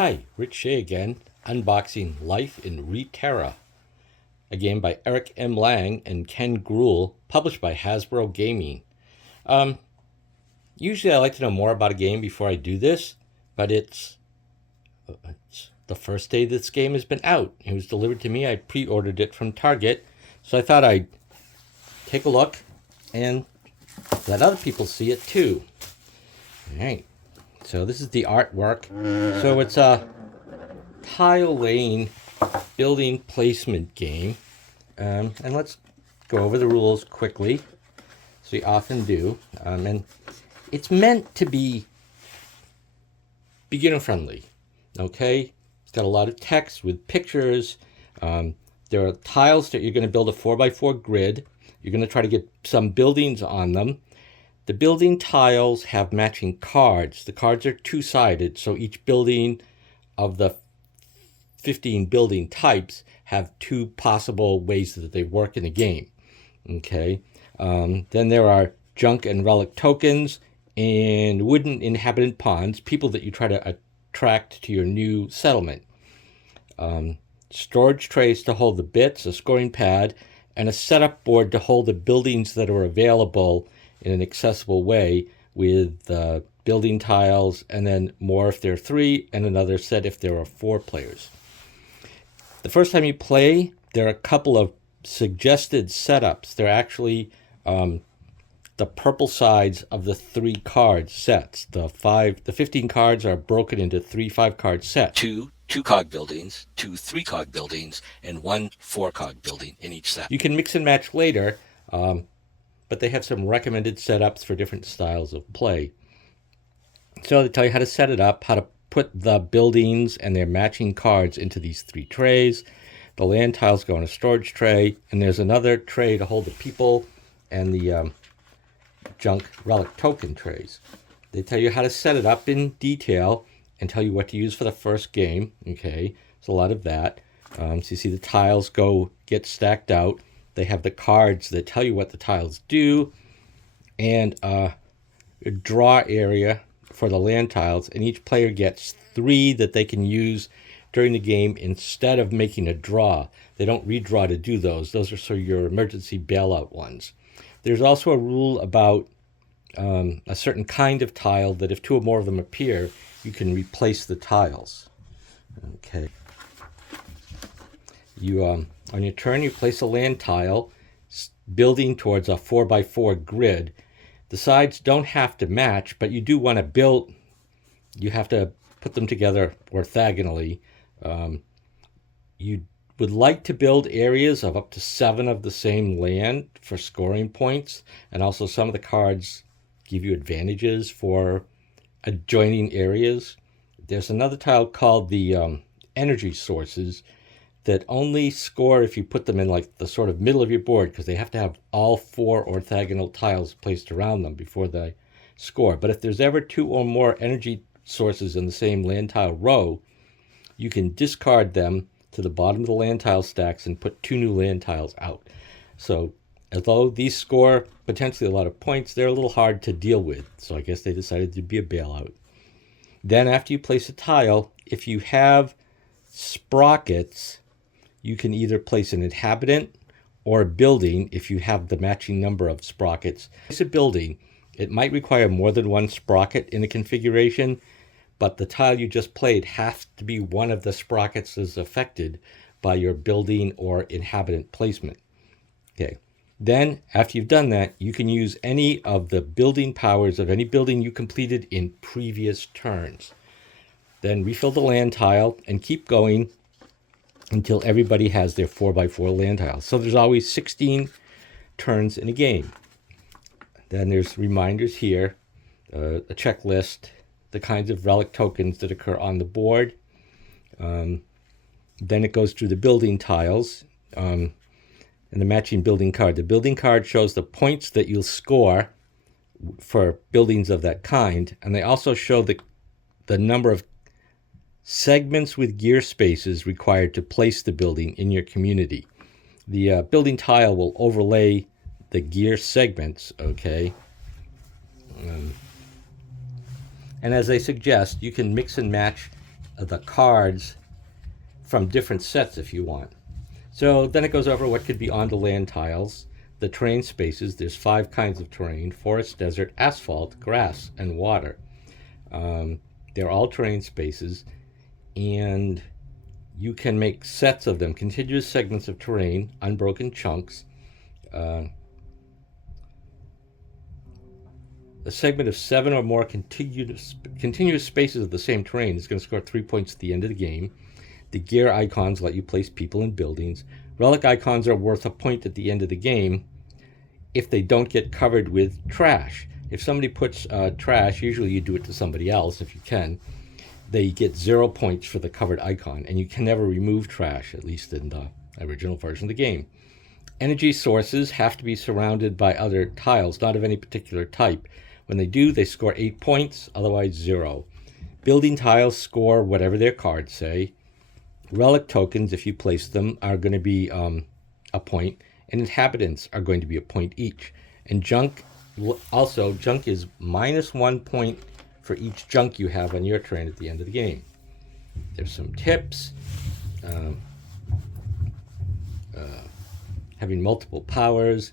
Hi, Rich Shea again, unboxing Life in Reterra, a game by Eric M. Lang and Ken Gruhl, published by Hasbro Gaming. Um, Usually I like to know more about a game before I do this, but it's the first day this game has been out. It was delivered to me. I pre-ordered it from Target, so I thought I'd take a look and let other people see it too. All right, so this is the artwork. So it's a tile laying building placement game. And let's go over the rules quickly, as we often do. And it's meant to be beginner friendly. Okay, it's got a lot of text with pictures. There are tiles that you're going to build a 4x4 grid. You're going to try to get some buildings on them. The building tiles have matching cards. The cards are two-sided, so each building of the 15 building types have two possible ways that they work in the game. Okay. Then there are junk and relic tokens and wooden inhabitant pawns, people that you try to attract to your new settlement. Storage trays to hold the bits, a scoring pad, and a setup board to hold the buildings that are available in an accessible way with building tiles, and then more if there are 3, and another set if there are 4 players. The first time you play, there are a couple of suggested setups. They're actually the purple sides of the 3 card sets. The 15 cards are broken into 3 5-card sets. 2 2-cog buildings, 2 3-cog buildings, and 1 4-cog building in each set. You can mix and match later, but they have some recommended setups for different styles of play. So they tell you how to set it up, how to put the buildings and their matching cards into these 3 trays. The land tiles go in a storage tray, and there's another tray to hold the people and the junk relic token trays. They tell you how to set it up in detail and tell you what to use for the first game. Okay, there's a lot of that. So you see the tiles get stacked out. They have the cards that tell you what the tiles do, and a draw area for the land tiles, and each player gets 3 that they can use during the game instead of making a draw. They don't redraw to do those. Those are sort of your emergency bailout ones. There's also a rule about a certain kind of tile that if 2 or more of them appear, you can replace the tiles. Okay. You on your turn, you place a land tile building towards a 4x4 grid. The sides don't have to match, but you do want to build. You have to put them together orthogonally. You would like to build areas of up to 7 of the same land for scoring points, and also some of the cards give you advantages for adjoining areas. There's another tile called the energy sources that only score if you put them in like the sort of middle of your board, because they have to have all 4 orthogonal tiles placed around them before they score. But if there's ever 2 or more energy sources in the same land tile row, you can discard them to the bottom of the land tile stacks and put 2 new land tiles out. So although these score potentially a lot of points, they're a little hard to deal with. So I guess they decided to be a bailout. Then after you place a tile, if you have sprockets, you can either place an inhabitant or a building if you have the matching number of sprockets. It's a building. It might require more than 1 sprocket in the configuration, but the tile you just played has to be one of the sprockets that's affected by your building or inhabitant placement. Okay. Then, after you've done that, you can use any of the building powers of any building you completed in previous turns. Then refill the land tile and keep going until everybody has their 4x4 land tiles. So there's always 16 turns in a game. Then there's reminders here, a checklist, the kinds of relic tokens that occur on the board. Then it goes through the building tiles and the matching building card. The building card shows the points that you'll score for buildings of that kind, and they also show the number of segments with gear spaces required to place the building in your community. The building tile will overlay the gear segments, okay? And as they suggest, you can mix and match the cards from different sets if you want. So then it goes over what could be on the land tiles, the terrain spaces. There's 5 kinds of terrain: forest, desert, asphalt, grass, and water. They're all terrain spaces, and you can make sets of them, contiguous segments of terrain, unbroken chunks. A segment of 7 or more continuous spaces of the same terrain is going to score 3 points at the end of the game. The gear icons let you place people in buildings. Relic icons are worth a point at the end of the game if they don't get covered with trash. If somebody puts trash, usually you do it to somebody else if you can, they get 0 points for the covered icon, and you can never remove trash, at least in the original version of the game. Energy sources have to be surrounded by other tiles, not of any particular type. When they do, they score 8 points, otherwise 0. Building tiles score whatever their cards say. Relic tokens, if you place them, are going to be a point, and inhabitants are going to be a point each. And junk, also, junk is -1 point for each junk you have on your terrain at the end of the game. There's some tips. Having multiple powers.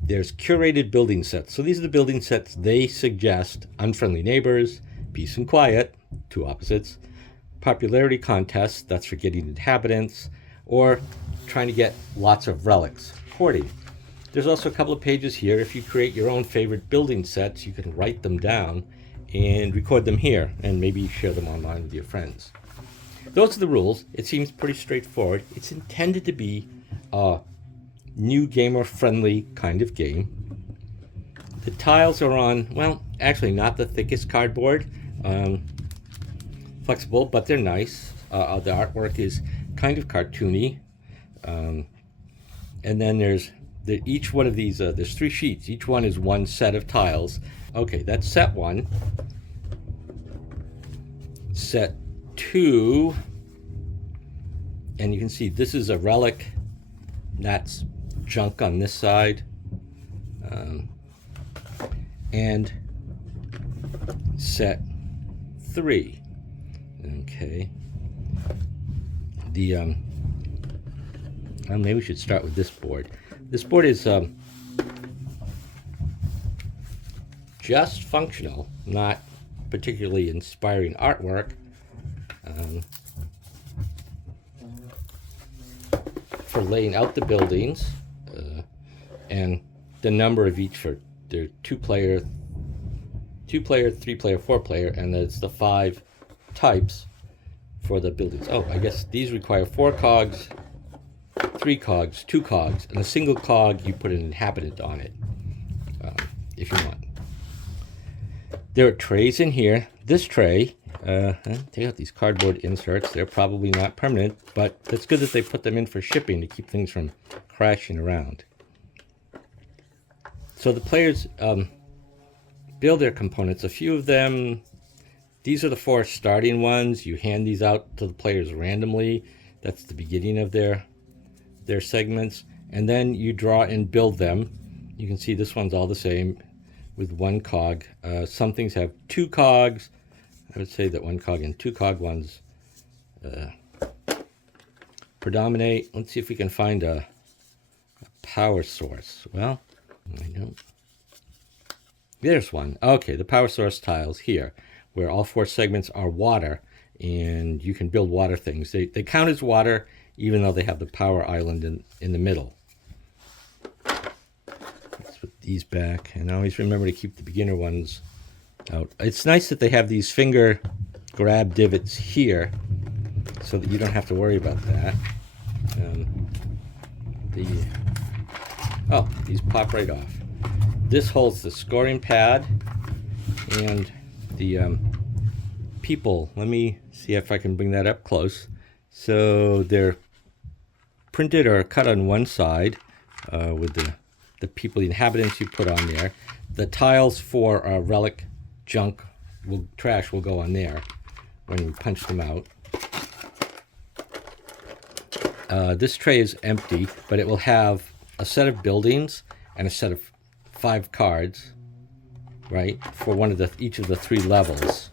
There's curated building sets. So these are the building sets they suggest: unfriendly neighbors, peace and quiet, 2 opposites, popularity contests, that's for getting inhabitants, or trying to get lots of relics, hoarding. There's also a couple of pages here. If you create your own favorite building sets, you can write them down and record them here, and maybe share them online with your friends. Those are the rules. It seems pretty straightforward. It's intended to be a new gamer-friendly kind of game. The tiles are on, well, actually not the thickest cardboard. Flexible, but they're nice. The artwork is kind of cartoony. And then there's each one of these, there's 3 sheets. Each one is 1 set of tiles. Okay, that's set 1. Set 2, and you can see this is a relic. That's junk on this side. And set 3. Okay. Maybe we should start with this board. This board is just functional, not particularly inspiring artwork. For laying out the buildings, and the number of each for their 2-player, 3-player, 4-player, and there's the 5 types for the buildings. Oh, I guess these require 4 cogs, 3 cogs, 2 cogs, and a single cog you put an inhabitant on it, if you want. There are trays in here. This tray, take out these cardboard inserts. They're probably not permanent, but it's good that they put them in for shipping to keep things from crashing around. So the players build their components. A few of them, these are the 4 starting ones. You hand these out to the players randomly. That's the beginning of their segments. And then you draw and build them. You can see this one's all the same with 1 cog. Some things have 2 cogs. I would say that 1 cog and 2 cog ones predominate. Let's see if we can find a power source. Well, I don't. There's one. Okay, the power source tiles here, where all 4 segments are water, and you can build water things. They count as water, even though they have the power island in the middle. Let's put these back, and always remember to keep the beginner ones out. It's nice that they have these finger grab divots here, so that you don't have to worry about that. These pop right off. This holds the scoring pad and the people. Let me see if I can bring that up close. So they're printed or cut on one side with the people, the inhabitants you put on there. The tiles for relic junk, trash will go on there when we punch them out. This tray is empty, but it will have a set of buildings and a set of 5 cards, right, for each of the 3 levels.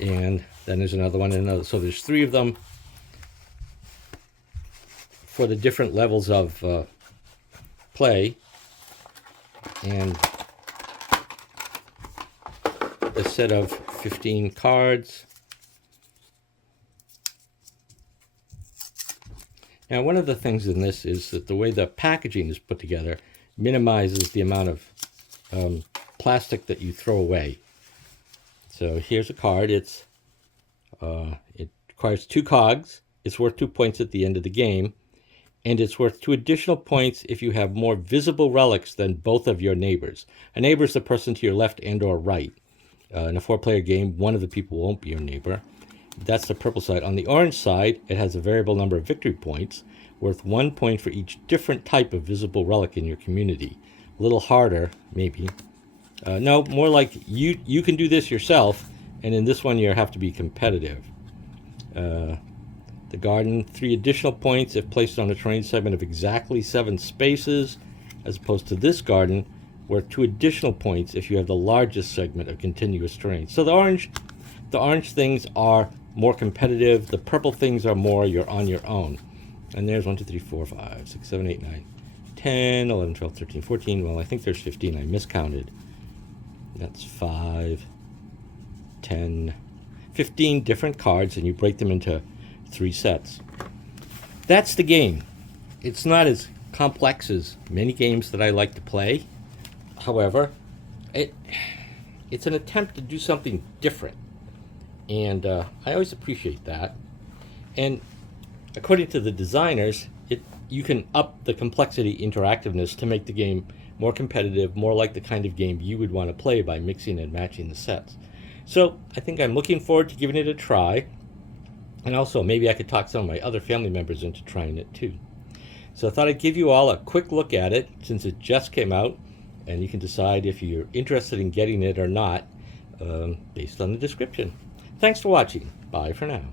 and then there's another one and another. So there's 3 of them for the different levels of play, and a set of 15 cards. Now, one of the things in this is that the way the packaging is put together minimizes the amount of plastic that you throw away. So here's a card. It requires 2 cogs. It's worth 2 points at the end of the game, and it's worth 2 additional points if you have more visible relics than both of your neighbors. A neighbor is the person to your left and or right. In a 4-player game, one of the people won't be your neighbor. That's the purple side. On the orange side, it has a variable number of victory points, worth 1 point for each different type of visible relic in your community. A little harder, maybe. No, more like you can do this yourself, and in this one you have to be competitive. The garden, 3 additional points if placed on a terrain segment of exactly 7 spaces, as opposed to this garden, worth 2 additional points if you have the largest segment of continuous terrain. So the orange things are more competitive. The purple things are more you're on your own. And there's 1, 2, 3, 4, 5, 6, 7, 8, 9, 10, 11, 12, 13, 14. Well, I think there's 15. I miscounted. That's 5, 10, 15 different cards, and you break them into 3 sets. That's the game. It's not as complex as many games that I like to play. However, it's an attempt to do something different, and I always appreciate that. And according to the designers, you can up the complexity interactiveness to make the game more competitive, more like the kind of game you would want to play by mixing and matching the sets. So I think I'm looking forward to giving it a try, and also maybe I could talk some of my other family members into trying it too. So I thought I'd give you all a quick look at it since it just came out, and you can decide if you're interested in getting it or not based on the description. Thanks for watching. Bye for now.